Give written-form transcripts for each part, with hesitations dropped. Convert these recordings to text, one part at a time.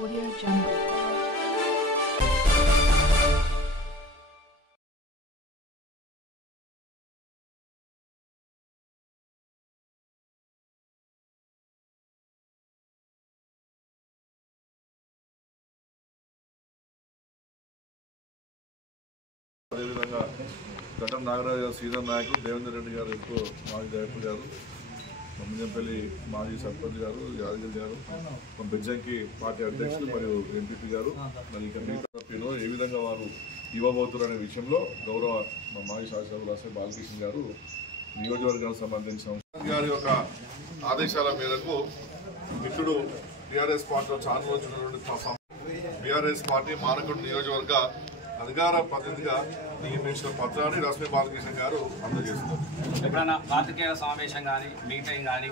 Audio Jungle. అదేవిధంగా ఘటం Nagaraju senior నాయకులు దేవేందర్ రెడ్డి గారు ఎక్కువ మాజీ డైరెక్టర్ గారు మంజంపల్లి మాజీ సర్పంచ్ గారు యాదగిరి గారు బెజ్జంకి పార్టీ అధ్యక్షులు మరియు ఎంపీపీ గారు మరి ఇక మిగతా ఏ విధంగా వారు ఇవ్వబోతున్నారు అనే విషయంలో గౌరవ మాజీ శాసనసభ్యులు రాసే బాలకృష్ణ గారు నియోజకవర్గానికి సంబంధించిన గారి యొక్క ఆదేశాల మేరకు మిత్రుడు టీఆర్ఎస్ పార్టీలో చాలా రోజులున్నటువంటి టీఆర్ఎస్ పార్టీ మానకొండ నియోజకవర్గ అధికార ప్రతినిధిగా నియమించిన పత్రాన్ని రశ్మి బాలకృష్ణ గారు అందజేస్తున్నారు. ఎప్పుడైనా పాత్రికేయ సమావేశం కానీ మీటింగ్ కానీ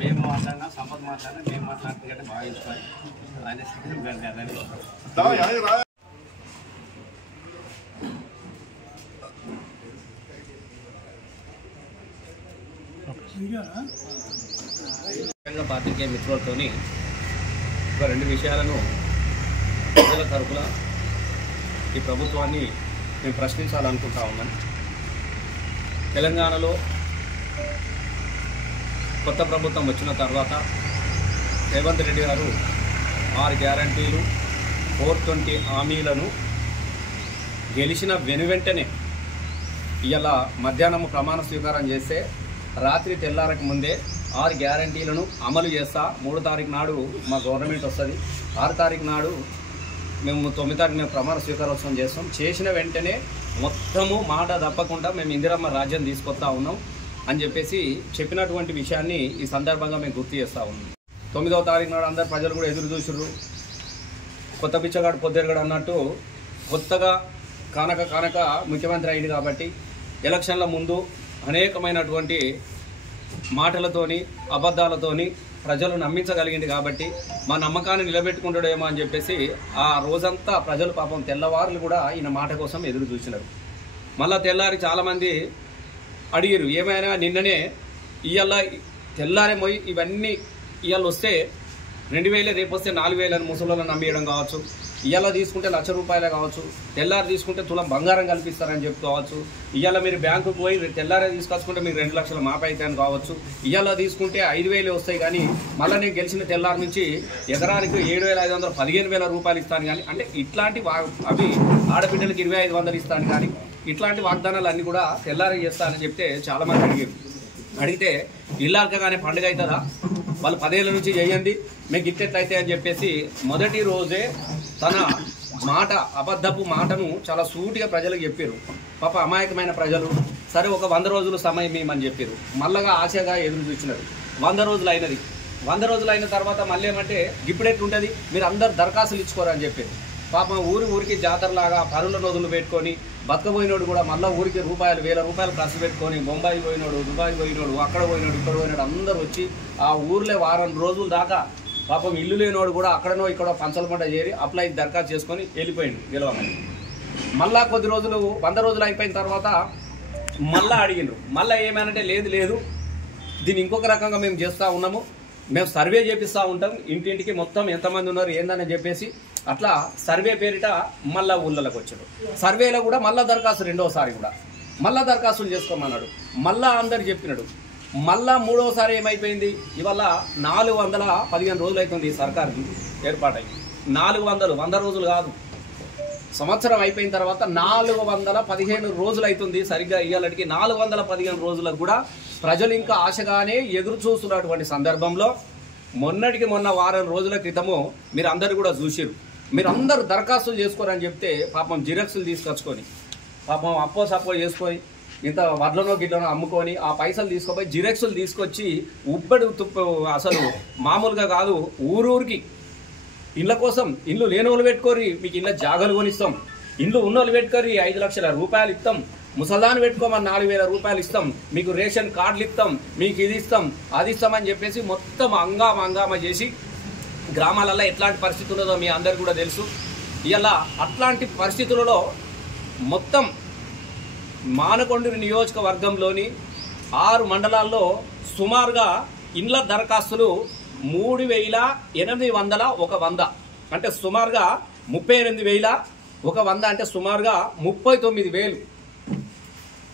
మేము మాట్లాడినా సంపద మాట్లాడినా మేము మాట్లాడుతుంటే భావించుకోవాలి పాత్రికేయ మిత్రులతో ఒక రెండు విషయాలను ప్రజల తరపున ఈ ప్రభుత్వాన్ని మేము ప్రశ్నించాలనుకుంటా ఉన్నాం. తెలంగాణలో కొత్త ప్రభుత్వం వచ్చిన తర్వాత రేవంత్ రెడ్డి గారు 6 గ్యారంటీలు 420 హామీలను గెలిచిన వెనువెంటనే ఇలా మధ్యాహ్నం ప్రమాణ స్వీకారం చేస్తే రాత్రి తెల్లారక ముందే 6 గ్యారంటీలను అమలు చేస్తా 3 తారీఖు నాడు మా గవర్నమెంట్ వస్తుంది, 6 తారీఖు నాడు మేము 9 తారీఖు మేము ప్రమాణ స్వీకారోత్సవం చేస్తాం. చేసిన వెంటనే మొత్తము మాట తప్పకుండా మేము ఇందిరమ్మ రాజ్యం తీసుకొస్తా ఉన్నాం అని చెప్పేసి చెప్పినటువంటి విషయాన్ని ఈ సందర్భంగా మేము గుర్తు చేస్తూ ఉన్నాం. 9వ తారీఖు నాడు అందరు ప్రజలు కూడా ఎదురు చూసిర్రు. కొత్త పిచ్చగాడు పొద్దురుగాడు అన్నట్టు కొత్తగా కానక ముఖ్యమంత్రి అయింది కాబట్టి ఎలక్షన్ల ముందు అనేకమైనటువంటి మాటలతోని అబద్ధాలతోని ప్రజలు నమ్మించగలిగింది కాబట్టి మా నమ్మకాన్ని నిలబెట్టుకుంటాడేమో అని చెప్పేసి ఆ రోజంతా ప్రజలు పాపం తెల్లవారులు కూడా ఈయన మాట కోసం ఎదురు చూసినారు. మళ్ళా తెల్లారి చాలామంది అడిగారు ఏమైనా నిన్ననే ఇవాళ తెల్లారే పోయి ఇవన్నీ ఇవాళ వస్తే 2000 రేపు వస్తే 4000 అని ముసలోళ్ళని నమ్మేయడం కావచ్చు, ఇవాళ తీసుకుంటే ₹1,00,000 కావచ్చు, తెల్లారి తీసుకుంటే తులం బంగారం కల్పిస్తారని చెప్పుకోవచ్చు, ఇవాళ మీరు బ్యాంకుకు పోయి తెల్లారే తీసుకొచ్చుకుంటే మీకు 2 లక్షల మాపైతాయని కావచ్చు, ఇవాళ తీసుకుంటే 5,000 వస్తాయి కానీ మళ్ళీ నేను గెలిచిన తెల్లారి నుంచి ఎకరానికి 7,500 15,000 ఇస్తాను కానీ అంటే ఇట్లాంటి అవి ఆడబిడ్డలకు 2,500 ఇస్తాను కానీ ఇట్లాంటి వాగ్దానాలు అన్నీ కూడా తెల్లారి చేస్తానని చెప్తే చాలామంది అడిగితే ఇల్లాకగానే పండుగ అవుతుందా, వాళ్ళు 10 ఏళ్ళ నుంచి చేయండి మీకు ఇట్టెట్లయితే అని చెప్పేసి మొదటి రోజే తన మాట అబద్ధపు మాటను చాలా సూటిగా ప్రజలకు చెప్పారు. పాప అమాయకమైన ప్రజలు సరే ఒక 100 రోజులు సమయం ఇవ్వమని చెప్పారు. మళ్ళగా ఆశగా ఎదురు చూసినారు. 100 రోజులు అయినది. 100 రోజులు అయిన తర్వాత మళ్ళీ ఏమంటే ఇప్పుడెట్లుంటుంది మీరు అందరు దరఖాస్తులు ఇచ్చుకోరని చెప్పారు. పాపం ఊరికి జాతరలాగా పరుల నదులు పెట్టుకొని బతకపోయినోడు కూడా మళ్ళీ ఊరికి ₹1,000 ఖర్చు పెట్టుకొని బొంబాయి పోయినోడు, దుబాయ్ పోయినోడు, అక్కడ పోయినోడు, ఇక్కడ పోయినాడు అందరూ వచ్చి ఆ ఊర్లో వారం రోజుల దాకా పాపం ఇల్లు లేనివాడు కూడా అక్కడనో ఇక్కడ పంచలపంట చేరి అప్లై దరఖాస్తు చేసుకొని వెళ్ళిపోయిండు గెలవమని. మళ్ళా కొద్ది రోజులు 100 రోజులు అయిపోయిన తర్వాత మళ్ళీ అడిగిండ్రు. మళ్ళీ ఏమనంటే లేదు దీన్ని ఇంకొక రకంగా మేము చేస్తూ ఉన్నాము, మేము సర్వే చేపిస్తూ ఉంటాం, ఇంటింటికి మొత్తం ఎంతమంది ఉన్నారు ఏందని చెప్పేసి అట్లా సర్వే పేరిట మళ్ళా ఊళ్ళలోకి వచ్చాడు. సర్వేలో కూడా మళ్ళా దరఖాస్తు రెండోసారి కూడా మళ్ళా దరఖాస్తులు చేసుకోమన్నాడు. మళ్ళా అందరు చెప్పినాడు. మళ్ళా మూడోసారి ఏమైపోయింది ఇవాళ 415 రోజులు అవుతుంది ఈ సర్కార్కి ఏర్పాటై. 400 100 రోజులు కాదు, సంవత్సరం అయిపోయిన తర్వాత 415 రోజులు అవుతుంది. సరిగ్గా ఇవాళకి 415 రోజులకు కూడా ప్రజలు ఇంకా ఆశగానే ఎదురు చూస్తున్నటువంటి సందర్భంలో మొన్నటికి మొన్న వారం రోజుల క్రితము మీరు అందరు కూడా చూసిరు. మీరు అందరూ దరఖాస్తులు చేసుకోరని చెప్తే పాపం జిరాక్సులు తీసుకొచ్చుకొని పాపం అప్పో చేసుకొని ఇంత వడ్లనో గిడ్లనో అమ్ముకొని ఆ పైసలు తీసుకుపోయి జిరాక్సులు తీసుకొచ్చి ఉబ్బడి అసలు మామూలుగా కాదు ఊరూరికి ఇళ్ళ కోసం ఇల్లు లేని వాళ్ళు పెట్టుకోరి మీకు ఇళ్ళ జాగాలు కొనిస్తాం, ఇల్లు ఉన్న వాళ్ళు పెట్టుకోరి ₹5,00,000 ఇస్తాం, ముసల్దాన్ని పెట్టుకోమని ₹4,000 ఇస్తాం, మీకు రేషన్ కార్డులు ఇస్తాం, మీకు ఇది ఇస్తాం అది ఇస్తామని చెప్పేసి మొత్తం హంగామా చేసి గ్రామాలలో ఎట్లాంటి పరిస్థితి ఉన్నదో మీ అందరికీ కూడా తెలుసు. ఇలా అట్లాంటి పరిస్థితులలో మొత్తం మానకొండ నియోజకవర్గంలోని 6 మండలాల్లో సుమారుగా ఇండ్ల దరఖాస్తులు 3,800 100 అంటే సుమారుగా 38,000, 100 అంటే సుమారుగా 39,000.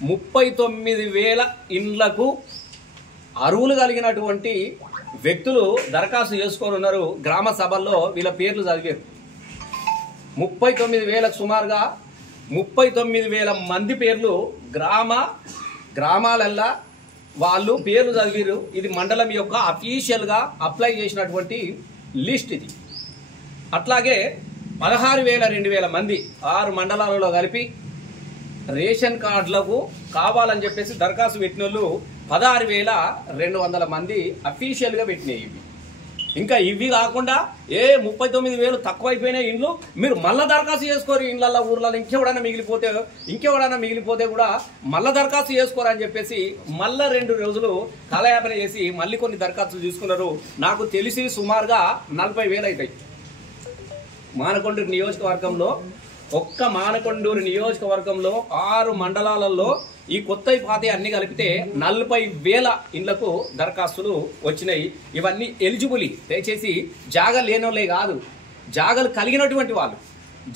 39,000 ఇండ్లకు అరువులు కలిగినటువంటి వ్యక్తులు దరఖాస్తు చేసుకొని ఉన్నారు. గ్రామ సభల్లో వీళ్ళ పేర్లు చదివారు. 39,000 సుమారుగా 39,000 మంది పేర్లు గ్రామాలల్లా వాళ్ళు పేర్లు చదివారు. ఇది మండలం యొక్క అఫీషియల్గా అప్లై చేసినటువంటి లిస్ట్ ఇది. అట్లాగే 16,000 మంది 6 మండలాలలో కలిపి రేషన్ కార్డులకు కావాలని చెప్పేసి దరఖాస్తు పెట్టిన వాళ్ళు 16,200 మంది అఫీషియల్గా పెట్టినాయి. ఇవి ఇంకా ఇవి కాకుండా 39,000 తక్కువైపోయిన ఇండ్లు మీరు మళ్ళా దరఖాస్తు చేసుకోరు. ఇండ్లలో ఊర్లలో ఇంకెవడైనా మిగిలిపోతే కూడా మళ్ళా దరఖాస్తు చేసుకోరని చెప్పేసి మళ్ళా 2 రోజులు కాలయాపన చేసి మళ్ళీ కొన్ని దరఖాస్తులు తీసుకున్నారు. నాకు తెలిసి సుమారుగా 40,000 అవుతాయి. మానకొండూరు నియోజకవర్గంలో, ఒక్క మానకొండూరు నియోజకవర్గంలో 6 మండలాలలో ఈ కొత్త పాతే అన్ని కలిపితే 40,000 ఇండ్లకు దరఖాస్తులు వచ్చినాయి. ఇవన్నీ ఎలిజిబుల్. దయచేసి జాగలు లేనోళ్ళే కాదు, జాగలు కలిగినటువంటి వాళ్ళు,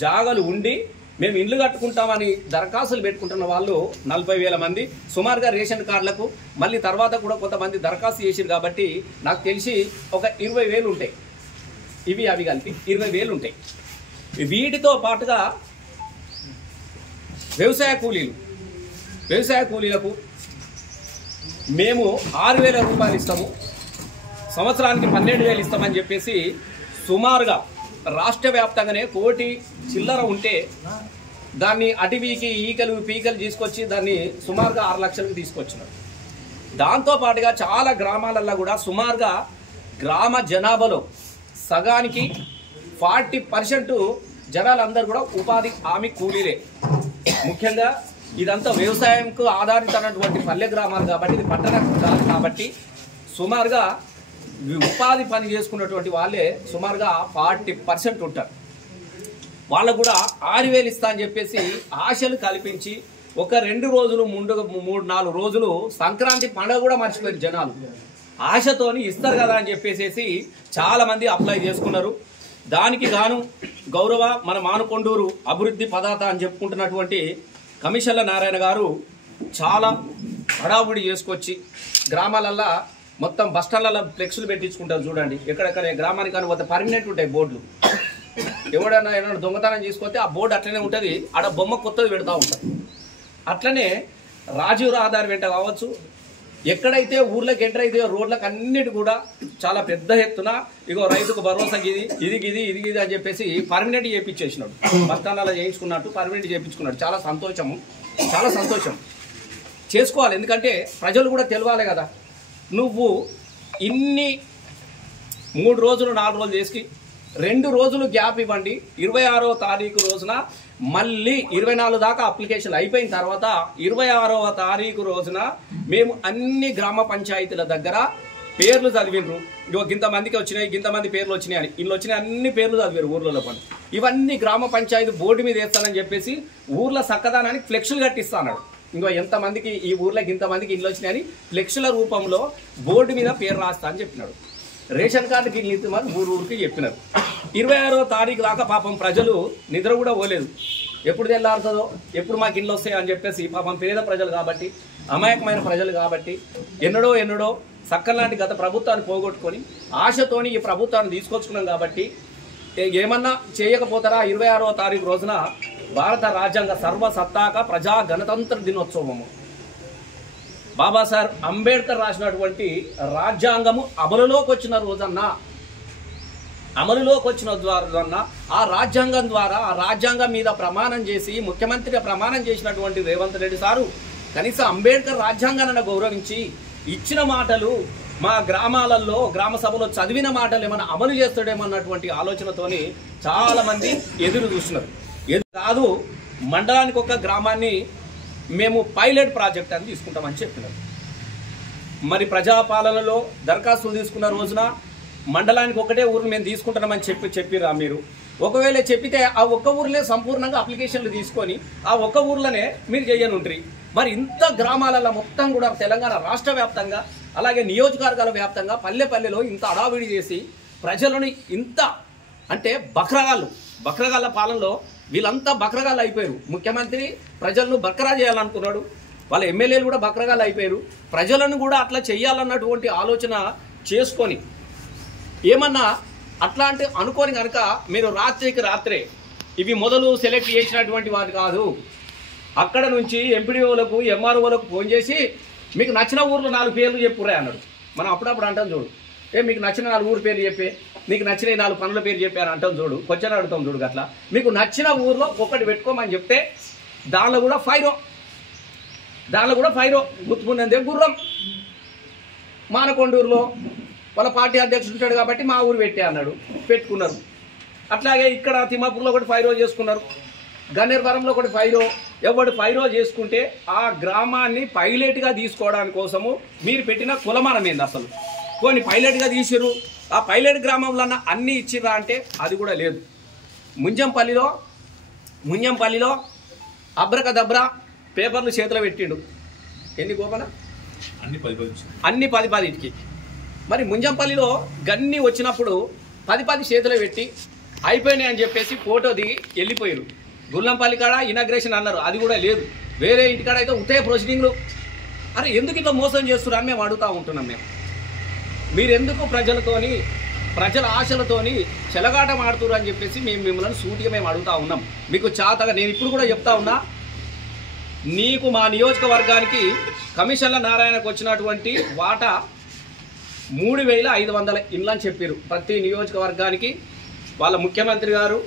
జాగలు ఉండి మేము ఇండ్లు కట్టుకుంటామని దరఖాస్తులు పెట్టుకుంటున్న వాళ్ళు 40,000 మంది సుమారుగా రేషన్ కార్డులకు. మళ్ళీ తర్వాత కూడా కొంతమంది దరఖాస్తు చేసారు కాబట్టి నాకు తెలిసి ఒక 20,000 ఉంటాయి. ఇవి అవి కలిపి 20,000 ఉంటాయి. వీటితో పాటుగా వ్యవసాయ కూలీలకు మేము 6,000 రూపాయలు ఇస్తాము, సంవత్సరానికి 12,000 ఇస్తామని చెప్పేసి సుమారుగా రాష్ట్ర వ్యాప్తంగానే 1 కోటి చిల్లర ఉంటే దాన్ని అటవీకి ఈకలు పీకలు తీసుకొచ్చి దాన్ని సుమారుగా 6 లక్షలకు తీసుకొచ్చినారు. దాంతోపాటుగా చాలా గ్రామాలల్లో కూడా సుమారుగా గ్రామ జనాభాలో సగానికి 40% జనాలందరూ కూడా ఉపాధి హామీ కూలీలే. ముఖ్యంగా ఇదంతా వ్యవసాయంకు ఆధారితమైనటువంటి పల్లె గ్రామాలు కాబట్టి, ఇది పట్టణం కాదు కాబట్టి సుమారుగా ఉపాధి పని చేసుకున్నటువంటి వాళ్ళే సుమారుగా 40% ఉంటారు. వాళ్ళకు కూడా 6,000 ఇస్తా అని చెప్పేసి ఆశలు కల్పించి ఒక 2 రోజులు 3-4 రోజులు సంక్రాంతి పండుగ కూడా మర్చిపోయారు జనాలు. ఆశతోని ఇస్తారు కదా అని చెప్పేసి చాలా మంది అప్లై చేసుకున్నారు. దానికి గాను గౌరవ మన మానకొండూరు అభివృద్ధి పదార్థ అని చెప్పుకుంటున్నటువంటి కమిషన్ల నారాయణ గారు చాలా హడావుడి చేసుకొచ్చి గ్రామాలల్లో మొత్తం బస్టాండ్లలో ఫ్లెక్స్లు పెట్టించుకుంటారు. చూడండి, ఎక్కడెక్కడ గ్రామానికి కానీ పోతే పర్మనెంట్ ఉంటాయి బోర్డులు. ఎవడన్నా దొంగతనం చేసుకొస్తే ఆ బోర్డు అట్లనే ఉంటుంది, ఆడ బొమ్మ కొత్తది పెడతా ఉంటారు. అట్లనే రాజీవ్ రహదారి వెంట కావచ్చు, ఎక్కడైతే ఊర్లోకి ఎంటర్ అయితే రోడ్లకు అన్నిటి కూడా చాలా పెద్ద ఎత్తున ఇగో రైతుకు భరోసా ఇది అని చెప్పేసి పర్మనెంట్ చేయించేసినాడు. బస్తానాలు చేయించుకున్నట్టు పర్మనెంట్ చేయించుకున్నాడు. చాలా సంతోషం చేసుకోవాలి. ఎందుకంటే ప్రజలు కూడా తెలవాలి కదా. నువ్వు ఇన్ని 3 రోజులు 4 రోజులు చేసి 2 రోజులు గ్యాప్ ఇవ్వండి. 26వ తారీఖు రోజున మళ్ళీ 24 దాకా అప్లికేషన్ అయిపోయిన తర్వాత 26వ తారీఖు రోజున మేము అన్ని గ్రామ పంచాయతీల దగ్గర పేర్లు చదివిండ్రు. ఇంతమందికి వచ్చినాయి, ఇంతమంది పేర్లు వచ్చినాయి అని ఇల్లు వచ్చినాయి అన్ని పేర్లు చదివారు ఊర్లలో పని. ఇవన్నీ గ్రామ పంచాయతీ బోర్డు మీద వేస్తానని చెప్పేసి ఊర్ల చక్కదానానికి ఫ్లెక్సులు కట్టిస్తాడు. ఎంతమందికి ఈ ఊర్లోకి ఇంతమందికి ఇల్లు వచ్చినాయని ఫ్లెక్సుల రూపంలో బోర్డు మీద పేరు రాస్తా అని చెప్పినాడు. రేషన్ కార్డుకి ఇల్లు ఊరికి చెప్పినారు. 26వ తారీఖు దాకా పాపం ప్రజలు నిద్ర కూడా పోలేదు. ఎప్పుడు తెల్లారుతుందో, ఎప్పుడు మాకు ఇల్లు వస్తాయి అని చెప్పేసి పాపం పేద ప్రజలు కాబట్టి, అమాయకమైన ప్రజలు కాబట్టి ఎన్నడో సక్కలాంటి గత ప్రభుత్వాన్ని పోగొట్టుకొని ఆశతోని ఈ ప్రభుత్వాన్ని తీసుకొచ్చుకున్నాం కాబట్టి ఏమన్నా చేయకపోతారా 26వ తారీఖు రోజున భారత రాజ్యాంగ సర్వసత్తాక ప్రజా గణతంత్ర దినోత్సవము. బాబాసాహెబ్ అంబేద్కర్ రాసినటువంటి రాజ్యాంగము అమలులోకి వచ్చిన రోజన్నా ఆ రాజ్యాంగం ద్వారా ఆ రాజ్యాంగం మీద ప్రమాణం చేసి ముఖ్యమంత్రిగా ప్రమాణం చేసినటువంటి రేవంత్ రెడ్డి సారు కనీసం అంబేద్కర్ రాజ్యాంగాన్ని గౌరవించి ఇచ్చిన మాటలు మా గ్రామాలలో గ్రామ సభలో చదివిన మాటలు ఏమైనా అమలు చేస్తాడేమన్నటువంటి ఆలోచనతోని చాలా మంది ఎదురు చూస్తున్నారు. కాదు, మండలానికి ఒక గ్రామాన్ని మేము పైలట్ ప్రాజెక్ట్ అని తీసుకుంటామని చెప్పినారు. మరి ప్రజాపాలనలో దరఖాస్తులు తీసుకున్న రోజున మండలానికి ఒకటే ఊరిని మేము తీసుకుంటున్నామని చెప్పిరా మీరు? ఒకవేళ చెప్పితే ఆ ఒక్క ఊర్లే సంపూర్ణంగా అప్లికేషన్లు తీసుకొని ఆ ఒక్క ఊర్లోనే మీరు చేయనుంటారు. మరి ఇంత గ్రామాలలో మొత్తం కూడా తెలంగాణ రాష్ట్ర వ్యాప్తంగా అలాగే నియోజకవర్గాల వ్యాప్తంగా పల్లెలో ఇంత అడావిడి చేసి ప్రజలను ఇంత అంటే బక్రగాళ్ళ పాలనలో వీళ్ళంతా బక్రగాళ్ళు అయిపోయారు. ముఖ్యమంత్రి ప్రజలను బక్రా చేయాలనుకున్నాడు, వాళ్ళ ఎమ్మెల్యేలు కూడా బక్రగాళ్ళు అయిపోయారు. ప్రజలను కూడా అట్లా చేయాలన్నటువంటి ఆలోచన చేసుకొని ఏమన్నా అట్లాంటి అనుకోని కనుక మీరు రాత్రికి రాత్రే ఇవి మొదలు సెలెక్ట్ చేసినటువంటి వారు కాదు. అక్కడ నుంచి ఎంపీడీఓలకు ఎంఆర్ఓలకు ఫోన్ చేసి మీకు నచ్చిన ఊర్లో 4 పేర్లు చెప్పురే అన్నాడు. మనం అప్పుడప్పుడు అంటాం చూడు, మీకు నచ్చిన 4 ఊరు పేర్లు చెప్పే, మీకు నచ్చిన 4 పనుల పేరు చెప్పారు అంటాం చూడు, కొంచెం అడుగుతాం చూడు. అట్లా మీకు నచ్చిన ఊర్లో ఒకటి పెట్టుకోమని చెప్తే దానిలో కూడా ఫైరో గుర్తుకున్నందే గుర్రం. మానకొండూరులో వాళ్ళ పార్టీ అధ్యక్షుడు ఉంటాడు కాబట్టి మా ఊరు పెట్టే అన్నాడు, పెట్టుకున్నారు. అట్లాగే ఇక్కడ తిమ్మాపూర్లో ఒకటి ఫైరో చేసుకున్నారు, గన్నేరువరంలో ఒకటి ఫైరో. ఎవడు ఫైరో చేసుకుంటే ఆ గ్రామాన్ని పైలట్గా తీసుకోవడానికి కోసము మీరు పెట్టిన కులమానం ఏంది అసలు? కొన్ని పైలట్గా తీసిరు, ఆ పైలట్ గ్రామంలో అన్నీ ఇచ్చిరా అంటే అది కూడా లేదు. ముంజంపల్లిలో అబ్రకదబ్రా పేపర్లు చేతిలో పెట్టిండు. ఎన్ని గోపన అన్ని 10 మరి ముంజంపల్లిలో గన్ని వచ్చినప్పుడు 10 చేతిలో పెట్టి అయిపోయినాయి అని చెప్పేసి ఫోటో దిగి వెళ్ళిపోయారు. గుల్లంపల్లి కాడ ఇనాగ్రేషన్ అన్నారు, అది కూడా లేదు. వేరే ఇంటికాడ అయితే ఉత్తయ ప్రొసీడింగ్లు. అరే ఎందుకు ఇట్లా మోసం చేస్తున్నారని మేము అడుగుతూ ఉంటున్నాం. మీరెందుకు ప్రజల ఆశలతోని చెలగాట మాడుతున్నారు అని చెప్పేసి మిమ్మల్ని సూటిగా అడుగుతూ ఉన్నాం. మీకు చాతగా నేను ఇప్పుడు కూడా చెప్తా ఉన్నా, నీకు మా నియోజకవర్గానికి కమిషన్ల నారాయణకు వచ్చినటువంటి వాటా 3500 ఇండ్లు అని చెప్పారు. ప్రతి నియోజకవర్గానికి వాళ్ళ ముఖ్యమంత్రి గారు,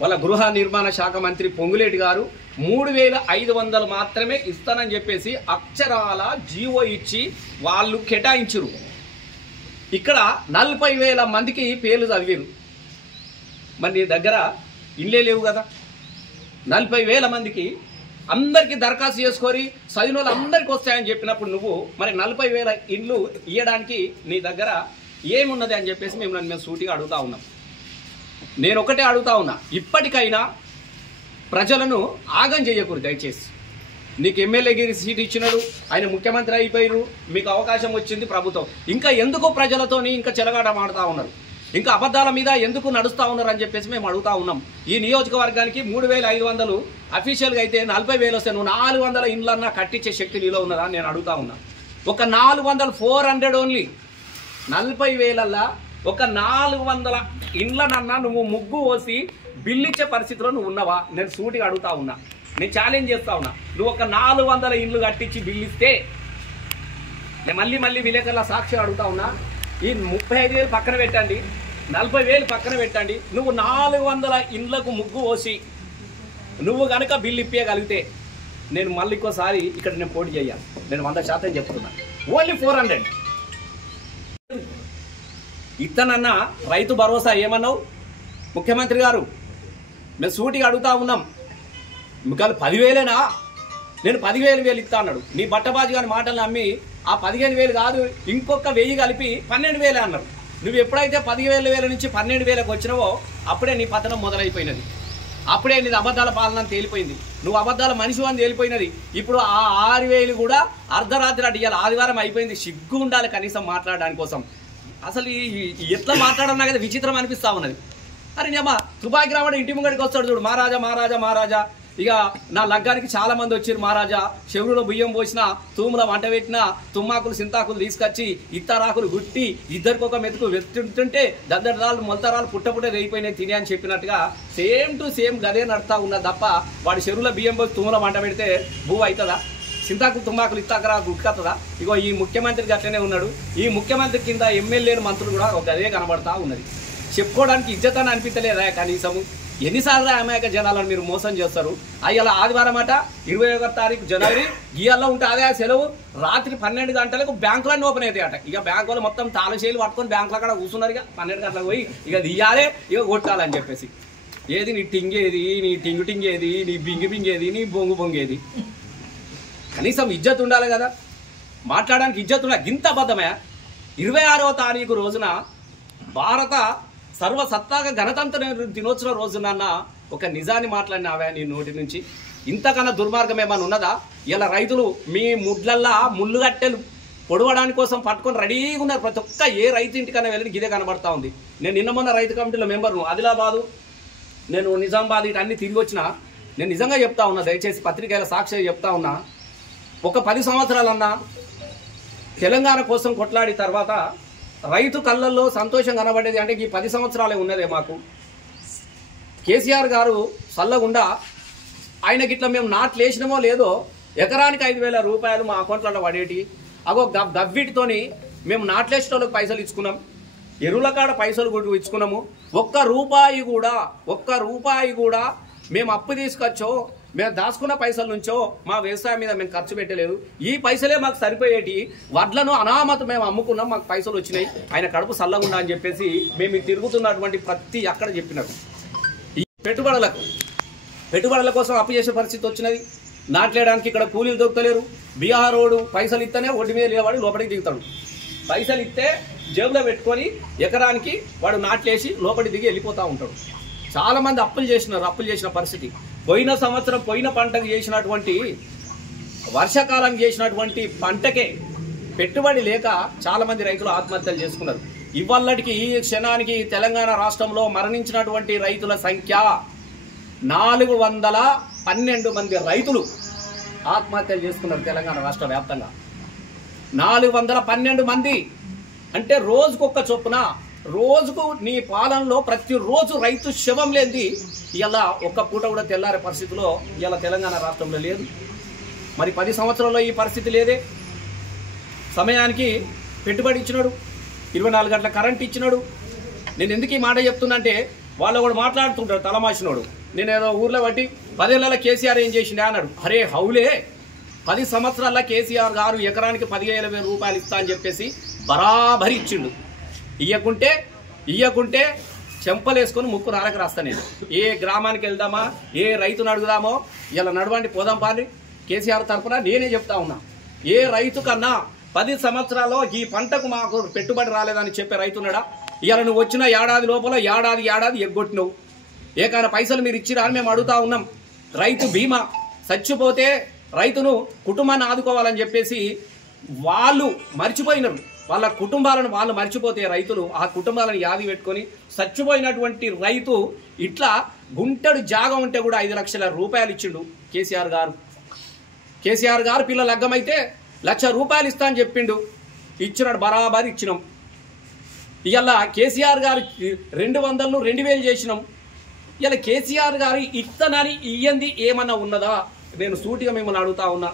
వాళ్ళ గృహ నిర్మాణ శాఖ మంత్రి పొంగులేటి గారు 3500 మాత్రమే ఇస్తానని చెప్పేసి అక్షరాల జీవో ఇచ్చి వాళ్ళు కేటాయించరు. ఇక్కడ 40,000 మందికి పేర్లు చదివారు. మరి నీ దగ్గర ఇండ్లే లేవు కదా. 40,000 మందికి అందరికీ దరఖాస్తు చేసుకొని చదివిన వాళ్ళు అందరికీ వస్తాయని చెప్పినప్పుడు నువ్వు మరి 40,000 ఇండ్లు ఇవ్వడానికి నీ దగ్గర ఏమున్నది అని చెప్పేసి మేము సూటిగా అడుగుతా ఉన్నాం. నేను ఒకటే అడుగుతా ఉన్నా, ఇప్పటికైనా ప్రజలను ఆగం చేయకూడదు దయచేసి. నీకు ఎమ్మెల్యేగిరి సీట్ ఇచ్చినాడు, ఆయన ముఖ్యమంత్రి అయిపోయారు, మీకు అవకాశం వచ్చింది ప్రభుత్వం. ఇంకా ఎందుకు ప్రజలతోని ఇంకా చెలగాట మాడుతూ ఉన్నారు, ఇంకా అబద్ధాల మీద ఎందుకు నడుస్తూ ఉన్నారు అని చెప్పేసి మేము అడుగుతా ఉన్నాం. ఈ నియోజకవర్గానికి 3500 అఫీషియల్గా అయితే 40,000 వస్తే నువ్వు 400 ఇండ్లన్నా కట్టించే శక్తి నీలో ఉన్నదా అని నేను అడుగుతా ఉన్నా. ఒక 400 ఓన్లీ 40,000 ఒక 400 ఇండ్లనన్నా నువ్వు ముగ్గు పోసి బిల్లు ఇచ్చే పరిస్థితిలో నువ్వు ఉన్నావా? నేను సూటిగా అడుగుతా ఉన్నా, నేను ఛాలెంజ్ చేస్తా ఉన్నా. నువ్వు ఒక 400 ఇండ్లు కట్టించి బిల్లు ఇస్తే నేను మళ్ళీ విలేకరుల సాక్షి అడుగుతా ఉన్నా, ఈ 35,000 పక్కన పెట్టండి, 40,000 పక్కన పెట్టండి, నువ్వు 400 ఇండ్లకు ముగ్గు పోసి నువ్వు కనుక బిల్లు ఇప్పగలిగితే నేను మళ్ళీ ఇంకోసారి ఇక్కడ నేను పోటీ చేయాలి. నేను 100% చెప్తున్నా. ఓన్లీ 400 ఇతనన్నా రైతు భరోసా ఏమన్నావు ముఖ్యమంత్రి గారు? మేము సూటిగా అడుగుతా ఉన్నాం. మీకు 10,000ఏనా? నేను 15,000 ఇస్తా అన్నాడు. నీ బట్టబాజీ గారి మాటలు నమ్మి ఆ 15,000 కాదు ఇంకొక 1000 కలిపి 12,000 అన్నారు. నువ్వు ఎప్పుడైతే 10,000 నుంచి 12,000కి వచ్చినావో అప్పుడే నీ పతనం మొదలైపోయినది. అప్పుడే నీది అబద్ధాల పాలన తేలిపోయింది. నువ్వు అబద్ధాల మనిషి అని తేలిపోయినది. ఇప్పుడు ఆ 6,000 కూడా అర్ధరాత్రి అటు ఇవాళ ఆదివారం అయిపోయింది. సిగ్గు ఉండాలి కనీసం మాట్లాడడానికి కోసం. అసలు ఎట్లా మాట్లాడన్నా కదా విచిత్రం అనిపిస్తా ఉన్నది. అరే నేమా తుపాకి రావడం ఇంటి ముంగడికి వస్తాడు చూడు, మహారాజా ఇక నా లగ్గానికి చాలా మంది వచ్చారు మహారాజా, చెవులో బియ్యం పోసిన, తూముల వంట పెట్టిన, తుమ్మాకులు సింతాకులు తీసుకొచ్చి ఇత్తరాకులు గుట్టి ఇద్దరికొక మెతుకు వెతుంటుంటే దద్దరాలు మొలతరాలు పుట్ట రేగిపోయినాయి తిని అని చెప్పినట్టుగా సేమ్ టు సేమ్ గదే నడుతా ఉన్నది తప్ప వాడి చెరువులో బియ్యం పోసి తుమ్ముల వంట పెడితే భూ అవుతుందా? సింతాకులు తుమ్మాకులు ఇత్తాకరా గుట్టుకత్తదా? ఇగో ఈ ముఖ్యమంత్రికి అట్లనే ఉన్నాడు. ఈ ముఖ్యమంత్రి కింద ఎమ్మెల్యేలు మంత్రులు కూడా ఒక అదే కనబడతా ఉన్నది. చెప్పుకోవడానికి ఇజ్జతని అనిపించలేదా కనీసము? ఎన్నిసార్లు అమాయక జనాలను మీరు మోసం చేస్తారు? అయ్యాల ఆదివారం అట 21వ తారీఖు జనవరి ఇవాళ ఉంటే అదే సెలవు. రాత్రి 12 గంటలకు బ్యాంకులన్నీ ఓపెన్ అవుతాయి అట. ఇక బ్యాంకులు మొత్తం తాళశైలు పట్టుకొని బ్యాంకుల కాడ కూర్చున్నారు. ఇక 12 గంటలకు పోయి ఇక తీయాలే, ఇక కొట్టాలని చెప్పేసి. ఏది నీ టింగేది, నీ టింగేది, నీ బింగేది, నీ బొంగేది? కనీసం ఇజ్జత్ ఉండాలి కదా, మాట్లాడడానికి ఇజ్జత్ ఉండాలి. గింత అబద్ధమే. 26వ తారీఖు రోజున భారత సర్వసత్తాక గణతంత్ర దినోత్సవ రోజున ఒక నిజాన్ని మాట్లాడినావా నీ నోటి నుంచి? ఇంతకన్నా దుర్మార్గం ఏమైనా ఉన్నదా? ఇలా రైతులు మీ ముడ్లల్లా ముళ్ళు గట్టెలు పొడవడానికి కోసం పట్టుకొని రెడీగా ఉన్నారు. ప్రతి ఒక్క ఏ రైతు ఇంటికన్నా వెళ్ళి గిదే కనబడతా ఉంది. నేను నిన్న మొన్న రైతు కమిటీలో మెంబర్ను, ఆదిలాబాదు, నేను నిజామాబాద్ ఇటు అన్ని తిరిగి వచ్చిన. నేను నిజంగా చెప్తా ఉన్నా, దయచేసి పత్రికల సాక్షి చెప్తా ఉన్నా, ఒక 10 సంవత్సరాలన్నా తెలంగాణ కోసం కొట్లాడి తర్వాత రైతు కళ్ళల్లో సంతోషం కనబడేది అంటే ఈ 10 సంవత్సరాలే ఉన్నదే మాకు. కేసీఆర్ గారు చల్లగుండా ఆయనకి ఇట్లా మేము నాట్లు వేసినామో లేదో ఎకరానికి 5,000 రూపాయలు మా అకౌంట్లలో పడేటి. అగో గవ్విటితోని మేము నాట్లేసిన వాళ్ళకి పైసలు ఇచ్చుకున్నాం, ఎరువుల కాడ పైసలు కూడా ఇచ్చుకున్నాము. ఒక్క రూపాయి కూడా మేము అప్పు తీసుకొచ్చో మేము దాచుకున్న పైసల నుంచో మా వ్యవసాయం మీద మేము ఖర్చు పెట్టలేదు. ఈ పైసలే మాకు సరిపోయేటి. వడ్లను అనామత మేము అమ్ముకున్నాం, మాకు పైసలు వచ్చినాయి, ఆయన కడుపు చల్లగుండా అని చెప్పేసి మేము తిరుగుతున్నటువంటి ప్రతి అక్కడ చెప్పినారు. ఈ పెట్టుబడుల కోసం అప్పు చేసే పరిస్థితి వచ్చినది. నాట్లేయడానికి ఇక్కడ కూలీలు దొరకలేరు. బీహార్ రోడ్డు పైసలు ఇస్తేనే ఒడ్డు మీద లేవాడు లోపలికి దిగుతాడు. పైసలు ఇస్తే జేబులో పెట్టుకొని ఎకరానికి వాడు నాట్లేసి లోపలికి దిగి వెళ్ళిపోతూ ఉంటాడు. చాలామంది అప్పులు చేసిన పరిస్థితి. పోయిన సంవత్సరం పోయిన పంటకు చేసినటువంటి వర్షాకాలం చేసినటువంటి పంటకే పెట్టుబడి లేక చాలామంది రైతులు ఆత్మహత్యలు చేసుకున్నారు. ఇవాళకి ఈ క్షణానికి తెలంగాణ రాష్ట్రంలో మరణించినటువంటి రైతుల సంఖ్య 412 మంది రైతులు ఆత్మహత్యలు చేసుకున్నారు తెలంగాణ రాష్ట్ర వ్యాప్తంగా. 412 మంది అంటే రోజుకొక్క చొప్పున, రోజుకు నీ పాలనలో ప్రతిరోజు రైతు శవం లేనిది ఇలా ఒక్క పూట కూడా తెల్లారే పరిస్థితిలో ఇలా తెలంగాణ రాష్ట్రంలో లేదు. మరి 10 సంవత్సరాల్లో ఈ పరిస్థితి లేదే. సమయానికి పెట్టుబడి ఇచ్చినాడు, 24 గంటల కరెంట్ ఇచ్చినాడు. నేను ఎందుకు ఈ మాట చెప్తున్నా అంటే వాళ్ళు కూడా మాట్లాడుతుంటాడు తలమాసినోడు. నేను ఏదో ఊర్లో బట్టి 10 ఏళ్ళ కేసీఆర్ ఏం చేసిండే అన్నాడు. అరే హౌలే, 10 సంవత్సరాల కేసీఆర్ గారు ఎకరానికి 15,000 రూపాయలు ఇస్తా అని చెప్పేసి బరాబరి ఇచ్చిండు. ఇయ్యకుంటే చెంపలేసుకొని ముక్కు రాలకు రాస్తా నేను. ఏ గ్రామానికి వెళ్దామా, ఏ రైతును అడుగుదామో ఇలా నడవండి పోదాం పాని కేసీఆర్ తరఫున నేనే చెప్తా ఉన్నా. ఏ రైతు కన్నా 10 సంవత్సరాల్లో ఈ పంటకు మాకు పెట్టుబడి రాలేదని చెప్పే రైతున్నాడా? ఇవాళ నువ్వు వచ్చిన ఏడాది లోపల ఏడాది ఎగ్గొట్టినవు. ఏకైనా పైసలు మీరు ఇచ్చిరా అని మేము అడుగుతా ఉన్నాం. రైతు బీమా, చచ్చిపోతే రైతును కుటుంబాన్ని ఆదుకోవాలని చెప్పేసి వాళ్ళు మర్చిపోయినారు. వాళ్ళ కుటుంబాలను వాళ్ళు మర్చిపోతే రైతులు ఆ కుటుంబాలను యాది పెట్టుకొని చచ్చిపోయినటువంటి రైతు ఇట్లా గుంటడు జాగా ఉంటే కూడా 5 లక్షల రూపాయలు ఇచ్చిండు కేసీఆర్ గారు. కేసీఆర్ గారు పిల్లలు లగ్గమైతే 1,00,000 రూపాయలు ఇస్తా అని చెప్పిండు. ఇచ్చినాడు, బరాబరి ఇచ్చినాం. ఇవాళ కేసీఆర్ గారు 200ను 2,000 చేసినాం. ఇలా కేసీఆర్ గారు ఇత్తనని ఇయ్యంది ఏమన్నా ఉన్నదా? నేను సూటిగా మిమ్మల్ని అడుగుతా ఉన్నా.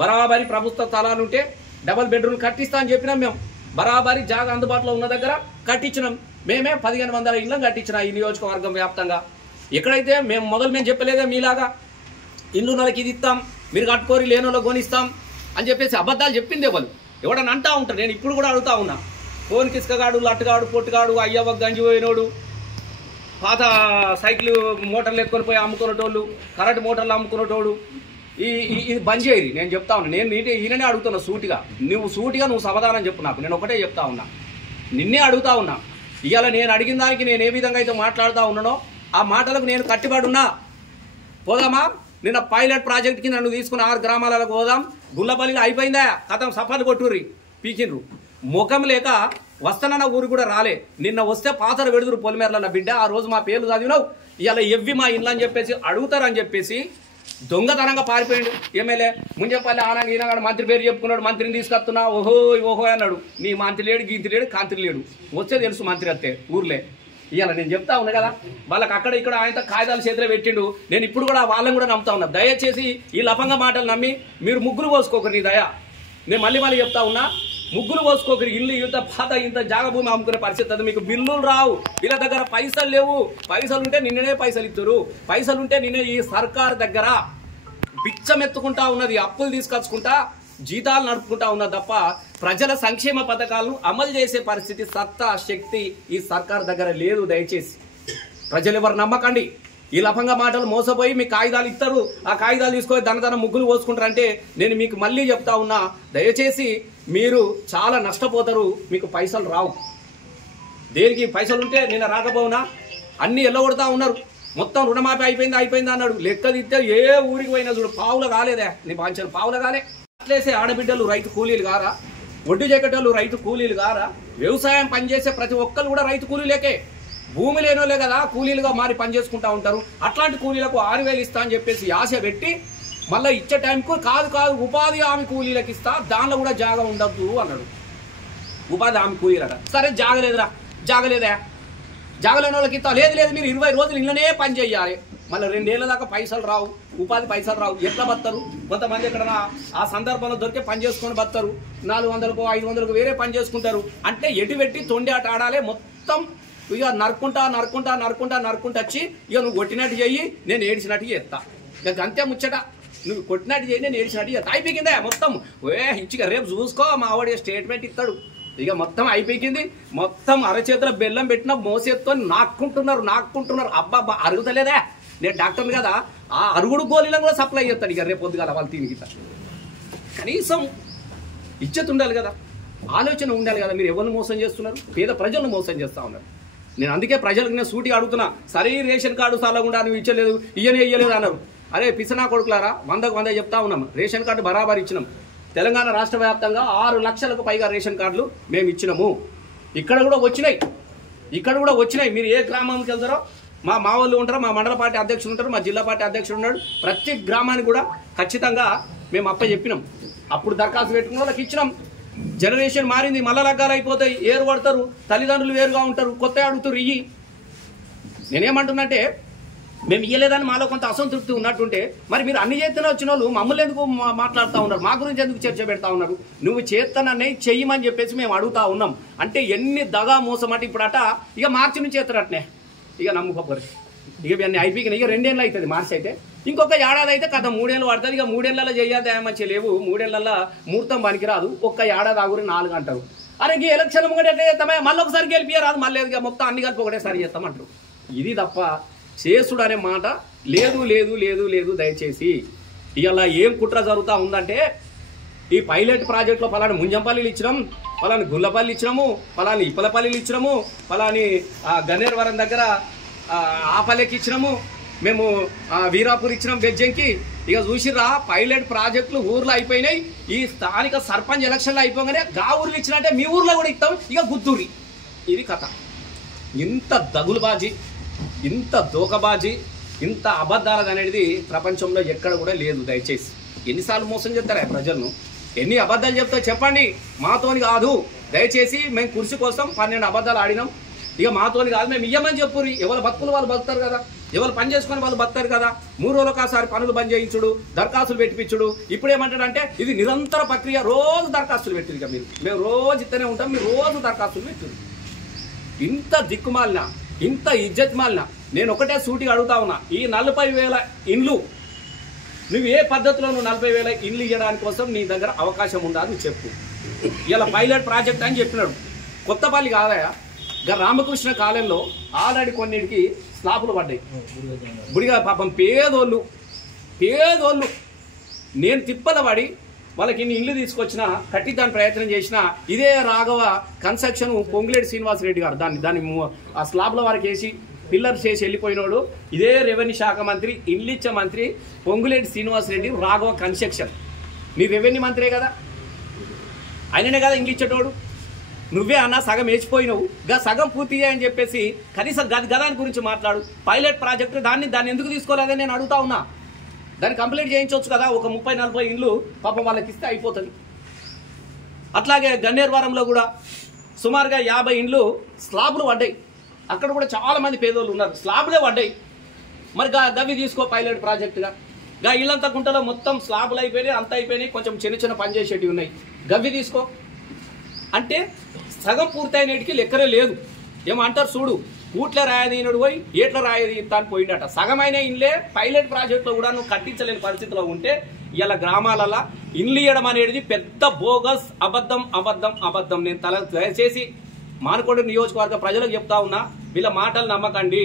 బరాబరి ప్రభుత్వ స్థలాలుంటే డబల్ బెడ్రూమ్ కట్టిస్తా అని చెప్పినాం. మేము బరాబరి జాగా అందుబాటులో ఉన్న దగ్గర కట్టించినాం. మేమే 1,500 ఇళ్ళం కట్టించిన ఈ నియోజకవర్గం వ్యాప్తంగా. ఎక్కడైతే మేము చెప్పలేదే మీలాగా ఇల్లు నెలకి ఇది ఇస్తాం, మీరు కట్టుకోరి, లేనోళ్ళకి కొనిస్తాం అని చెప్పేసి అబద్ధాలు చెప్పింది ఎవడని అంటా ఉంటారు. నేను ఇప్పుడు కూడా అడుగుతా ఉన్నా. ఫోన్ కిసుకగాడు, లట్టుగాడు, పొట్టుగాడు, అయ్యవ్వ గంజి పోయినోడు, పాత సైకిల్ మోటార్లు ఎత్తుకొని పోయి అమ్ముకునేటోళ్ళు, కరెంట్ మోటార్లు అమ్ముకునేటోడు, ఇది బంద్ చేయరు. నేను చెప్తా ఉన్నా. నేను ఈయననే అడుగుతున్నా సూటిగా. నువ్వు సమాధానం చెప్పు నాకు. నేను ఒకటే చెప్తా ఉన్నా, నిన్నే అడుగుతా ఉన్నా. ఇవాళ నేను అడిగిన దానికి నేను ఏ విధంగా అయితే మాట్లాడుతూ ఉన్నానో ఆ మాటలకు నేను కట్టుబడి ఉన్నా. పోదామా? నిన్న పైలట్ ప్రాజెక్ట్కి నన్ను తీసుకుని 6 గ్రామాలకు పోదాం. గుల్లపల్లిలో అయిపోయిందా? కథం సఫాలు కొట్టుర్రి, పీకిండ్రు. ముఖం లేక వస్తానన్న ఊరు కూడా రాలే. నిన్న వస్తే పాతర వెడుదురు పొలిమేరల బిడ్డ, ఆ రోజు మా పేర్లు చదివినావు, ఇవాళ ఎవ్వి మా ఇల్లు అని చెప్పేసి అడుగుతారని చెప్పేసి దొంగతనంగా పారిపోయాడు ఎమ్మెల్యే. ముంజపల్లి ఆనంద్ ఈయనగాడు మంత్రి పేరు చెప్పుకున్నాడు. మంత్రిని తీసుకొస్తున్నా, ఓహో అన్నాడు. నీ మంత్రి లేడు, గీంతి లేడు, కాంతి లేడు. వచ్చే తెలుసు మంత్రి అత్తే ఊర్లే. ఇవాళ నేను చెప్తా ఉన్నా కదా, వాళ్ళకి అక్కడ ఇక్కడ ఆయన కాగితాలు చేతిలో పెట్టిండు. నేను ఇప్పుడు కూడా వాళ్ళని కూడా నమ్ముతా ఉన్నా. దయచేసి ఈ లఫంగా మాటలు నమ్మి మీరు ముగ్గురు పోసుకోకరు. నీ దయ నేను మళ్ళీ చెప్తా ఉన్నా. ముగ్గురు పోసుకోకరు. ఇల్లు ఇంత పాత ఇంత జాగ భూమి అమ్ముకునే పరిస్థితి అది. మీకు బిల్లులు రావు, వీళ్ళ దగ్గర పైసలు లేవు. పైసలు ఉంటే నిన్ననే పైసలు ఇస్తారు. పైసలు ఉంటే నిన్న ఈ సర్కార్ దగ్గర బిచ్చమెత్తుకుంటా ఉన్నది, అప్పులు తీసుకొచ్చుకుంటా జీతాలు నడుపుకుంటా ఉన్నది తప్ప ప్రజల సంక్షేమ పథకాలను అమలు చేసే పరిస్థితి, సత్తా, శక్తి ఈ సర్కార్ దగ్గర లేదు. దయచేసి ప్రజలు ఎవరు నమ్మకండి. ఈ లఫంగా మాటలు మోసపోయి మీకు కాగితాలు ఇస్తారు, ఆ కాగితాలు తీసుకొని ధన ముగ్గులు పోసుకుంటారంటే నేను మీకు మళ్ళీ చెప్తా ఉన్నా, దయచేసి మీరు చాలా నష్టపోతారు. మీకు పైసలు రావు. దేనికి పైసలు ఉంటే నిన్న రాకపోవునా అన్ని ఎల్లగొడతా ఉన్నారు. మొత్తం రుణమాఫీ అయిపోయిందా అన్నాడు. లెక్క తిస్తే ఏ ఊరికి పోయినా చూడు పావులు కాలేదా? నీ బాంచలు పావులు కాలే. అట్లేసే ఆడబిడ్డలు రైతు కూలీలు కారా? ఒడ్డు చెక్కటోళ్ళు రైతు కూలీలు కారా? వ్యవసాయం పనిచేసే ప్రతి ఒక్కరు కూడా రైతు కూలీలేకే. భూమి లేనోలే కదా కూలీలుగా మారి పనిచేసుకుంటా ఉంటారు. అట్లాంటి కూలీలకు 6,000 ఇస్తా అని చెప్పేసి ఆశ పెట్టి మళ్ళీ ఇచ్చే టైంకు కాదు ఉపాధి హామీ కూలీలకు ఇస్తా, దానిలో కూడా జాగా ఉండద్దు అన్నాడు. ఉపాధి హామీ కూలీలట. సరే జాగలేదురా, జాగలేదా, జాగలేని వాళ్ళకి ఇస్తా. లేదు మీరు 20 రోజులు ఇళ్ళనే పని చేయాలి, మళ్ళీ 2 ఏళ్ళ దాకా పైసలు రావు, ఉపాధి పైసలు రావు. ఎట్లా బతారు? కొంతమంది ఎక్కడన్నా ఆ సందర్భంలో దొరికే పని చేసుకొని బతారు. 400కు 500కు వేరే పని చేసుకుంటారు. అంటే ఎటు పెట్టి తొండి ఆట ఆడాలి. మొత్తం ఇక నరుకుంటా వచ్చి ఇక నువ్వు కొట్టినట్టు చెయ్యి, నేను ఏడిచినట్టు చేస్తా. ఇక అంతే ముచ్చట. నువ్వు కొట్టినట్టు చేయి, నేను ఏడిచినట్టు చేస్తా. అయిపోయిందే మొత్తం. ఇచ్చిగా రేపు చూసుకో మా వాడి స్టేట్మెంట్ ఇస్తాడు. ఇక మొత్తం అయిపోయింది. మొత్తం అరచేతుల బెల్లం పెట్టిన మోసేతో నాక్కుంటున్నారు. అబ్బా అరుగుతలేదా? నేను డాక్టర్ని కదా, ఆ అరుగుడు గోళీలను కూడా సప్లై చేస్తాడు ఇక రేపు పొద్దుగాల వాళ్ళు తిరిగి. కనీసం ఇజ్జత్ ఉండాలి కదా, ఆలోచన ఉండాలి కదా. మీరు ఎవరిని మోసం చేస్తున్నారు? పేద ప్రజలను మోసం చేస్తూ ఉన్నారు. నేను అందుకే ప్రజలకు నేను సూటిగా అడుగుతున్నా. సరే రేషన్ కార్డు సాలకుండా నువ్వు ఇచ్చలేదు, ఇయ్యలేదు అన్నారు. అరే పిసనా కొడుకులారా, 100కు 100 చెప్తా ఉన్నాం. రేషన్ కార్డు బరాబర్ ఇచ్చినాం. తెలంగాణ రాష్ట్ర వ్యాప్తంగా 6 లక్షలకు పైగా రేషన్ కార్డులు మేము ఇచ్చినాము. ఇక్కడ కూడా వచ్చినాయి. మీరు ఏ గ్రామానికి వెళ్తారో మా వాళ్ళు ఉంటారు, మా మండల పార్టీ అధ్యక్షులు ఉంటారు, మా జిల్లా పార్టీ అధ్యక్షుడు ఉన్నాడు. ప్రతి గ్రామానికి కూడా ఖచ్చితంగా మేము చెప్పినాం. అప్పుడు దరఖాస్తు పెట్టుకున్న వాళ్ళకి ఇచ్చినాం. జనరేషన్ మారింది, మళ్ళా లగ్గాలు అయిపోతాయి, ఏరు పడతారు, తల్లిదండ్రులు వేరుగా ఉంటారు, కొత్త అడుగుతారు. నేనేమంటున్నంటే మేము ఇయ్యలేదని మాలో కొంత అసంతృప్తి ఉన్నట్టుంటే మరి మీరు అన్ని చేతనే వచ్చిన వాళ్ళు మమ్మల్ని ఎందుకు మాట్లాడుతూ ఉన్నారు? మా గురించి ఎందుకు చర్చ పెడతా ఉన్నారు? నువ్వు చేస్తాననే చెయ్యమని చెప్పేసి మేము అడుగుతా ఉన్నాం. అంటే ఎన్ని దగా మోసం అంటే ఇప్పుడట ఇక మార్చి నుంచి చేస్తారటనే. ఇక నమ్ముకోరు. ఇక ఇవన్నీ అయిపోయినాయి. ఇక 2 ఏళ్ళు అవుతుంది మార్చి అయితే. ఇంకొక ఏడాది అయితే కథ 3 ఏళ్ళు పడుతుంది. ఇక 3 ఏళ్ళలో చేయాలి మంచిగా లేవు. 3 ఏళ్ళల్లో ముహూర్తం పనికిరాదు. ఒక్క ఏడాది ఆగురి 4 అంటారు. అరే ఈ ఎలక్షన్ ఒకటి ఎట్లా చేస్తామే, మళ్ళీ ఒకసారి గెలిపియరాదు, మళ్ళీ ఇక మొత్తం అన్ని కలిపి ఒకటేసారి చేస్తామంటారు. ఇది తప్ప చేసుడు అనే మాట లేదు. దయచేసి ఇలా ఏం కుట్ర జరుగుతూ ఉందంటే, ఈ పైలట్ ప్రాజెక్టులో పలాని ముంజంపల్లిలు ఇచ్చినాం, పలాని గుల్లపల్లి ఇచ్చినాము, పలాని ఇప్పలపల్లిలు ఇచ్చినాము, పలాని గన్నేరువరం దగ్గర ఆపల్లెకి ఇచ్చినాము, మేము వీరాపూర్ ఇచ్చినాం బెజ్జంకి. ఇక చూసిర్రా పైలట్ ప్రాజెక్టులు ఊర్లో అయిపోయినాయి. ఈ స్థానిక సర్పంచ్ ఎలక్షన్లు అయిపోగానే గా ఊర్లు ఇచ్చినట్టే మీ ఊర్లో కూడా ఇస్తాం, ఇక గుద్దూరి. ఇది కథ. ఇంత దగులుబాజీ, ఇంత దోకబాజీ, ఇంత అబద్ధాలు అనేది ప్రపంచంలో ఎక్కడ కూడా లేదు. దయచేసి ఎన్నిసార్లు మోసం చేస్తారా ప్రజలను? ఎన్ని అబద్ధాలు చెప్తా చెప్పండి. మాతోని కాదు. దయచేసి మేము కుర్చీ కోసం 12 అబద్ధాలు ఆడినాం. ఇక మాతోని కాదు, మేము ఇయ్యమని చెప్పుర్రి. ఎవరి బతుకులు వాళ్ళు బతుకుతారు కదా, ఎవరు పని చేసుకొని వాళ్ళు బతుకుతారు కదా. 3 రోజులకు ఒకసారి పనులు బంద్ చేయించుడు, దరఖాస్తులు పెట్టించుడు. ఇప్పుడు ఏమంటాడంటే ఇది నిరంతర ప్రక్రియ, రోజు దరఖాస్తులు పెట్టిరు. ఇక మేము రోజు ఇస్తూనే ఉంటాం, మీరు రోజు దరఖాస్తులు పెట్టిరు. ఇంత దిక్కుమాలిన, ఇంత ఇజ్జత్ మాలిన నేను ఒకటే సూటిగా అడుగుతా ఉన్నా. ఈ 40,000 ఇండ్లు నువ్వు ఏ పద్ధతిలో 40,000 ఇండ్లు ఇవ్వడానికి కోసం నీ దగ్గర అవకాశం ఉందా అని చెప్పు. ఇలా పైలట్ ప్రాజెక్ట్ అని చెప్పినాడు. కొత్తపల్లి కాదయా, రామకృష్ణ కాలంలో ఆల్రెడీ కొన్నిటికి స్లాపులు పడ్డాయి. బుడిగా పాపం పేదోళ్ళు నేను తిప్పల పడి వాళ్ళకి ఇన్ని ఇల్లు తీసుకొచ్చిన, కట్టిద్దాని ప్రయత్నం చేసిన ఇదే రాఘవ కన్స్ట్రక్షన్ పొంగులేటి శ్రీనివాసరెడ్డి గారు దాన్ని ఆ స్లాబ్ల వారికి వేసి పిల్లర్స్ చేసి వెళ్ళిపోయినోడు. ఇదే రెవెన్యూ శాఖ మంత్రి, ఇండ్లిచ్చ మంత్రి పొంగులేటి శ్రీనివాసరెడ్డి. రాఘవ కన్స్ట్రక్షన్ నీ రెవెన్యూ మంత్రే కదా, ఆయననే కదా ఇండ్లిచ్చేటోడు. నువ్వే అన్నా సగం వేసిపోయినావు, సగం పూర్తి అని చెప్పేసి కనీసం గదాని గురించి మాట్లాడు. పైలట్ ప్రాజెక్టు దాన్ని ఎందుకు తీసుకోలేదని నేను అడుగుతా ఉన్నా. దాన్ని కంప్లీట్ చేయించవచ్చు కదా. ఒక 30-40 ఇండ్లు పాపం వాళ్ళకి ఇస్తే అయిపోతుంది. అట్లాగే గన్నేరువరంలో కూడా సుమారుగా 50 ఇండ్లు స్లాబ్లు పడ్డాయి. అక్కడ కూడా చాలా మంది పేదోళ్ళు ఉన్నారు, స్లాబ్లే పడ్డాయి. మరి గవి తీసుకో పైలట్ ప్రాజెక్టుగా. ఇళ్ళంతా గుంటలో మొత్తం స్లాబ్లు అయిపోయినాయి, అంత అయిపోయినాయి, కొంచెం చిన్న పని చేసేటివి ఉన్నాయి, గవి తీసుకో. అంటే సగం పూర్తయినటికి లెక్కరే లేదు. ఏమంటారు చూడు, ఊట్ల రాయదీనుడు పోయి ఏట్ల రాయదీస్తా అని పోయిండట. సగమైన ఇండ్లే పైలట్ ప్రాజెక్టులో కూడా నువ్వు కట్టించలేని పరిస్థితిలో ఉంటే ఇలా గ్రామాలలో ఇండ్లు ఇవ్వడం అనేది పెద్ద బోగస్, అబద్ధం. నేను దయచేసి మానకొండ నియోజకవర్గ ప్రజలకు చెప్తా ఉన్నా, వీళ్ళ మాటలు నమ్మకండి.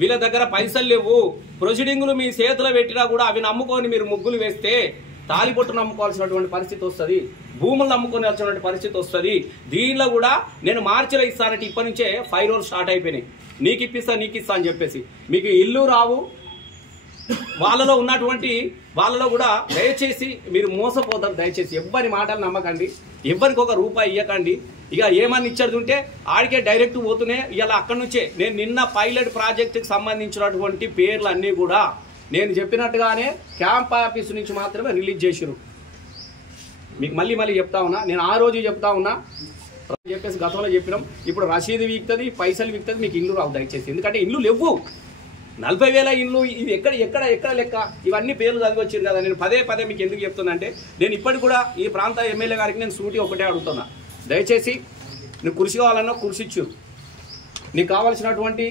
వీళ్ళ దగ్గర పైసలు లేవు. ప్రొసీడింగ్లు మీ చేతిలో పెట్టినా కూడా అవి నమ్ముకొని మీరు ముగ్గులు వేస్తే తాలిబొట్టు నమ్ముకోవాల్సినటువంటి పరిస్థితి వస్తుంది, భూములు నమ్ముకోవాల్సినటువంటి పరిస్థితి వస్తుంది. దీనిలో కూడా నేను మార్చిలో ఇస్తానంటే ఇప్పటి నుంచే 5 రోజులు స్టార్ట్ అయిపోయినాయి. నీకు ఇప్పిస్తా అని చెప్పేసి మీకు ఇల్లు రావు, వాళ్ళలో ఉన్నటువంటి వాళ్ళలో కూడా దయచేసి మీరు మోసపోతారు. దయచేసి ఎవ్వరి మాటలు నమ్మకండి, ఎవ్వరికి ఒక రూపాయి ఇవ్వకండి. ఇక ఏమని ఇచ్చేది ఉంటే ఆడికే డైరెక్ట్ పోతూనే ఇలా అక్కడి నుంచే నేను నిన్న పైలట్ ప్రాజెక్టుకి సంబంధించినటువంటి పేర్లు అన్నీ కూడా నేను చెప్పినట్టుగానే క్యాంప్ ఆఫీస్ నుంచి మాత్రమే రిలీజ్ చేసిరు. మీకు మళ్ళీ చెప్తా ఉన్నా, నేను ఆ రోజు చెప్తా ఉన్నా చెప్పేసి గతంలో చెప్పినాం. ఇప్పుడు రసీదు వీక్తుంది, పైసలు వీక్తుంది, మీకు ఇల్లు రావు దయచేసి. ఎందుకంటే ఇల్లు లేవు, 40,000 ఇల్లు. ఇది ఎక్కడ లెక్క? ఇవన్నీ పేర్లు చదివి వచ్చారు కదా. నేను పదే మీకు ఎందుకు చెప్తున్నా అంటే, నేను ఇప్పటికి కూడా ఈ ప్రాంత ఎమ్మెల్యే గారికి నేను సూటి ఒకటే అడుగుతున్నా, దయచేసి నువ్వు కుర్చీ కావాలన్నా కుర్చీ ఇచ్చు, నీకు కావాల్సినటువంటి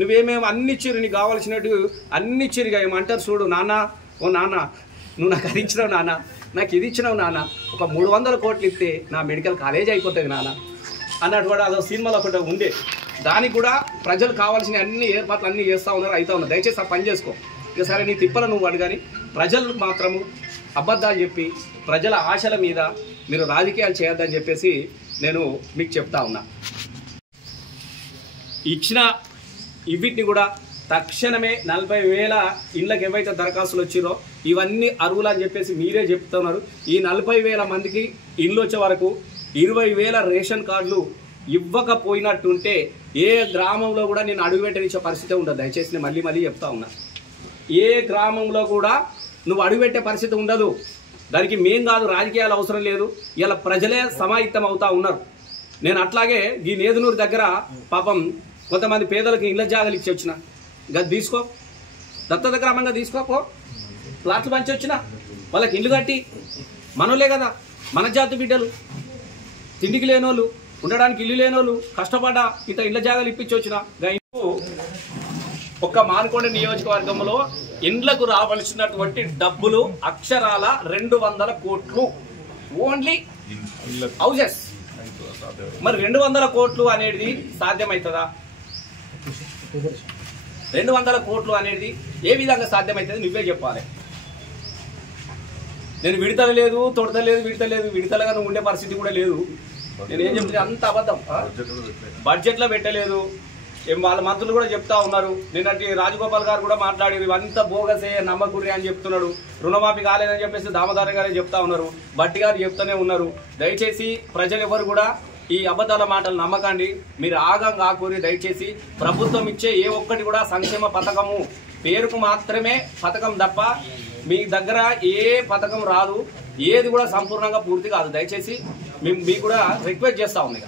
నువ్వేమేమి అన్ని ఇచ్చిరు, నీకు కావాల్సినట్టు అన్ని ఇచ్చిరు. ఇక ఏమంటారు చూడు, నాన్న ఓ నాన్న నువ్వు నాకు అది ఇచ్చినావు నాన్న, నాకు ఇది ఇచ్చినావు నాన్న, ఒక 300 కోట్లు ఇస్తే నా మెడికల్ కాలేజ్ అయిపోతుంది నాన్న అన్నట్టు కూడా అదో సినిమాలో ఒకటి ఉండే. దానికి కూడా ప్రజలు కావాల్సిన అన్ని ఏర్పాట్లు అన్నీ చేస్తూ ఉన్నారు, అవుతా ఉన్నారు. దయచేసి ఆ పని చేసుకో. ఇక సరే నీ తిప్పలు నువ్వు అడగాని ప్రజలు మాత్రము అబద్ధాలు చెప్పి ప్రజల ఆశల మీద మీరు రాజకీయాలు చేయొద్దని చెప్పేసి నేను మీకు చెప్తా ఉన్నా. ఇచ్చిన ఇవిటిని కూడా తక్షణమే 40,000 ఇళ్ళకి ఏవైతే దరఖాస్తులు వచ్చిరో ఇవన్నీ అర్హులు అని చెప్పేసి మీరే చెప్తున్నారు. ఈ 40,000 మందికి ఇల్లు వచ్చే వరకు 20,000 రేషన్ కార్డులు ఇవ్వకపోయినట్టుంటే ఏ గ్రామంలో కూడా నేను అడుగుపెట్టనిచ్చే పరిస్థితి ఉండదు. దయచేసి నేను మళ్ళీ చెప్తా ఉన్నా, ఏ గ్రామంలో కూడా నువ్వు అడుగుపెట్టే పరిస్థితి ఉండదు. దానికి మేం కాదు, రాజకీయాలు అవసరం లేదు, ఇలా ప్రజలే సమాహితం అవుతా ఉన్నారు. నేను అట్లాగే ఈ నేదునూరు దగ్గర పాపం కొంతమంది పేదలకు ఇళ్ళ జాగాలు ఇచ్చి వచ్చిన, గది తీసుకో, దత్తత గ్రామంగా తీసుకోపో, ప్లాట్లు పంచి వచ్చిన వాళ్ళకి ఇల్లు కట్టి, మనోళ్ళే కదా, మన జాతి బిడ్డలు, తిండికి లేనోళ్ళు, ఉండడానికి ఇల్లు లేనోళ్ళు, కష్టపడ్డా ఇట్లా ఇళ్ళ జాగాలు ఇప్పించి వచ్చిన. ఒక్క మానకొండ నియోజకవర్గంలో ఇండ్లకు రావాల్సినటువంటి డబ్బులు అక్షరాల 200 కోట్లు ఓన్లీ హౌజెస్. మరి 200 కోట్లు అనేది సాధ్యమవుతుందా? 200 కోట్లు అనేది ఏ విధంగా సాధ్యమవుతుంది నువ్వే చెప్పాలి. నేను విడతలేదు, తొడతలేదు, విడతలుగా నువ్వు ఉండే పరిస్థితి కూడా లేదు. నేను ఏం చెప్తున్నా అంత అబద్ధం. బడ్జెట్లో పెట్టలేదు, వాళ్ళ మంత్రులు కూడా చెప్తా ఉన్నారు. నిన్నటి రాజగోపాల్ గారు కూడా మాట్లాడారు, ఇవంతా బోగసే నమ్మకుడి అని చెప్తున్నాడు. రుణమాఫీ కాలేదని చెప్పేసి దామోదర్ గారే చెప్తా ఉన్నారు, బట్టి గారు చెప్తూనే ఉన్నారు. దయచేసి ప్రజలు ఎవరు కూడా ఈ అబద్ధాల మాటలు నమ్మకండి, మీరు ఆగం కాకూరి. దయచేసి ప్రభుత్వం ఇచ్చే ఏ ఒక్కటి కూడా సంక్షేమ పథకము పేరుకు మాత్రమే పథకం తప్ప మీ దగ్గర ఏ పథకం రాదు, ఏది కూడా సంపూర్ణంగా పూర్తి కాదు. దయచేసి మేము మీకు కూడా రిక్వెస్ట్ చేస్తా ఉన్నాయి.